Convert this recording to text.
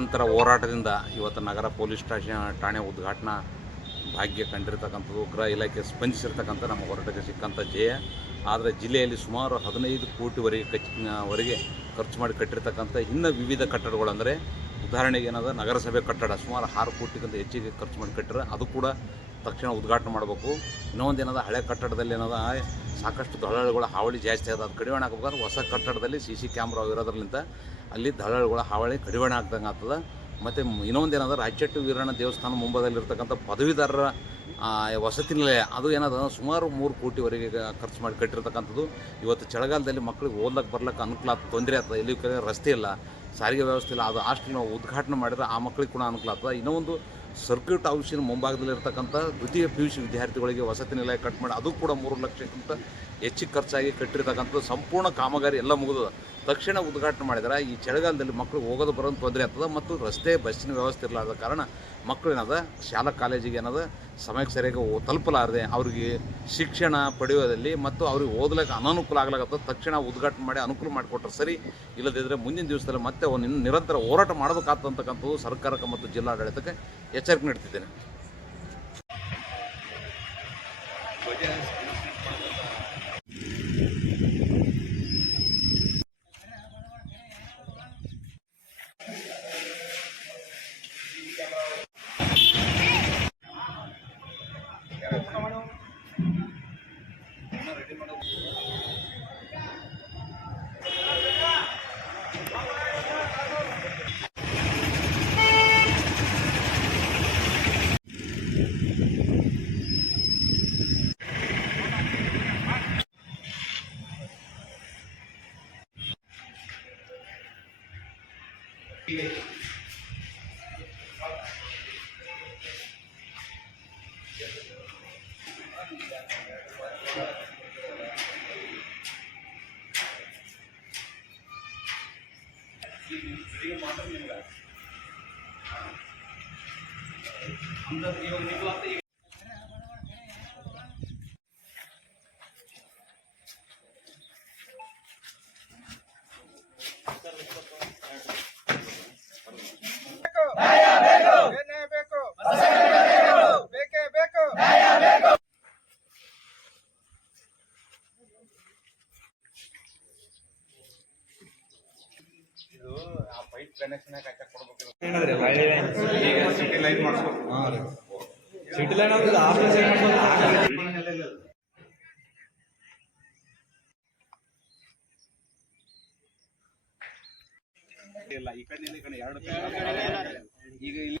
ನಂತರ ಹೋರಾಟದಿಂದ ಇವತ್ತು ನಗರ police station ಠಾಣೆ ಉದ್ಘಾಟನಾ ಭಾಗ್ಯ ಕಂಡಿರ್ತಕ್ಕಂಥದ್ದು. ಗೃಹ ಇಲಾಖೆ ಸ್ಪಂದಿಸಿರ್ತಕ್ಕಂಥ ನಮ್ಮ ಹೋರಾಟಕ್ಕೆ ಸಿಕ್ಕಂಥ ಜಯ. ಆದರೆ ಜಿಲ್ಲೆಯಲ್ಲಿ ಸುಮಾರು ಹದಿನೈದು ಕೋಟಿವರೆಗೆ ಕಚ್ಚಿನ ವರೆಗೆ ಖರ್ಚು ಮಾಡಿ ಕಟ್ಟಿರ್ತಕ್ಕಂಥ ಇನ್ನೂ ವಿವಿಧ ಕಟ್ಟಡಗಳು ಅಂದರೆ ಉದಾಹರಣೆಗೆ ಏನದ, ನಗರಸಭೆ ಕಟ್ಟಡ ಸುಮಾರು ಆರು ಕೋಟಿಗಿಂತ ಹೆಚ್ಚಿಗೆ ಖರ್ಚು ಮಾಡಿ ಕಟ್ಟಿರ ಅದು ಕೂಡ ತಕ್ಷಣ ಉದ್ಘಾಟನೆ ಮಾಡಬೇಕು. ಇನ್ನೊಂದು ಏನದ, ಹಳೆ ಕಟ್ಟಡದಲ್ಲಿ ಏನದ, ಸಾಕಷ್ಟು ದಳ್ಳಾಳಿಗಳ ಹಾವಳಿ ಜಾಸ್ತಿ ಆದ, ಅದು ಕಡಿಮೆ ಹಾಕಬೇಕಾದ್ರೆ ಹೊಸ ಕಟ್ಟಡದಲ್ಲಿ ಸಿ ಸಿ ಕ್ಯಾಮ್ರಾ ಇರೋದ್ರಲ್ಲಿಂದ ಅಲ್ಲಿ ದಳ್ಳಾಳಿಗಳ ಹಾವಳಿ ಕಡಿವಾಣ ಆಗ್ದಂಗೆ ಆಗ್ತದೆ. ಮತ್ತು ಇನ್ನೊಂದು ಏನದ, ರಾಜ್ಯಟ್ಟು ವೀರಣ್ಣ ದೇವಸ್ಥಾನ ಮುಂಬೈದಲ್ಲಿರ್ತಕ್ಕಂಥ ಪದವೀಧರರ ವಸತಿ ನಿಲಯ, ಅದು ಏನದ, ಸುಮಾರು ಮೂರು ಕೋಟಿವರೆಗೆ ಖರ್ಚು ಮಾಡಿ ಕಟ್ಟಿರ್ತಕ್ಕಂಥದ್ದು. ಇವತ್ತು ಚಳಿಗಾಲದಲ್ಲಿ ಮಕ್ಕಳಿಗೆ ಓದ್ಲಕ್ಕೆ ಬರ್ಲಿಕ್ಕೆ ಅನುಕೂಲ ಆಗ್ತದೆ ತೊಂದರೆ ಆಗ್ತದೆ ಇಲ್ಲಿ ಕಡೆ ರಸ್ತೆ ಇಲ್ಲ, ಸಾರಿಗೆ ವ್ಯವಸ್ಥೆ ಇಲ್ಲ, ಅದು ಹಾಸ್ಟೆಲ್ ನಾವು ಉದ್ಘಾಟನೆ ಮಾಡಿದ್ರೆ ಆ ಮಕ್ಕಳಿಗೆ ಕೂಡ ಅನುಕೂಲ ಆಗ್ತದೆ. ಇನ್ನೊಂದು ಸರ್ಕ್ಯೂಟ್ ಹೌಸಿನ ಮುಂಭಾಗದಲ್ಲಿರ್ತಕ್ಕಂಥ ದ್ವಿತೀಯ ಪಿ ಯು ಸಿ ವಿದ್ಯಾರ್ಥಿಗಳಿಗೆ ವಸತಿ ನಿಲಯ ಕಟ್ ಮಾಡಿ, ಅದು ಕೂಡ ಮೂರು ಲಕ್ಷಕ್ಕಿಂತ ಹೆಚ್ಚಿಗೆ ಖರ್ಚಾಗಿ ಕಟ್ಟಿರ್ತಕ್ಕಂಥದ್ದು. ಸಂಪೂರ್ಣ ಕಾಮಗಾರಿ ಎಲ್ಲ ಮುಗಿದದ. ತಕ್ಷಣ ಉದ್ಘಾಟನೆ ಮಾಡಿದ್ರೆ. ಈ ಚಳಿಗಾಲದಲ್ಲಿ ಮಕ್ಕಳು ಹೋಗೋದು ಬರೋದು ತೊಂದರೆ ಆಗ್ತದೆ ಮತ್ತು ರಸ್ತೆ, ಬಸ್ಸಿನ ವ್ಯವಸ್ಥೆ ಇರಲಾರ್ದ ಕಾರಣ ಮಕ್ಕಳು ಏನದ, ಶಾಲಾ, ಕಾಲೇಜಿಗೆ ಏನದ ಸಮಯಕ್ಕೆ ಸರಿಯಾಗಿ ತಲುಪಲಾರದೆ, ಅವ್ರಿಗೆ ಶಿಕ್ಷಣ ಪಡೆಯೋದಲ್ಲಿ ಮತ್ತು ಅವ್ರಿಗೆ ಓದಲಿಕ್ಕೆ ಅನಾನುಕೂಲ ಆಗ್ಲಾಗತ್ತೆ. ತಕ್ಷಣ ಉದ್ಘಾಟನೆ ಮಾಡಿ ಅನುಕೂಲ ಮಾಡಿಕೊಟ್ರೆ ಸರಿ ಇಲ್ಲದಿದ್ದರೆ ಮುಂದಿನ ದಿವಸದಲ್ಲಿ ಮತ್ತೆ ಅವನು ನಿರಂತರ ಹೋರಾಟ ಮಾಡಬೇಕಾಗ್ತಕ್ಕಂಥದ್ದು ಸರ್ಕಾರಕ್ಕೆ ಮತ್ತು ಜಿಲ್ಲಾಡಳಿತಕ್ಕೆ ಎಚ್ಚರಿಕೆ ನೀಡ್ತಿದ್ದೇನೆ. ठीक है हम तो जब निकला ಈಗ ಸಿಟಿ ಲೈನ್ ಮಾಡಿಸ್ಬೇಕು ಸಿಟಿ ಲೈನ್ ಅವ್ರದ್ದು ಆಫೀಸ್ ಇಲ್ಲ ಈ ಕಡೆ ಈ ಕಡೆ ಎರಡು ಈಗ ಇಲ್ಲಿ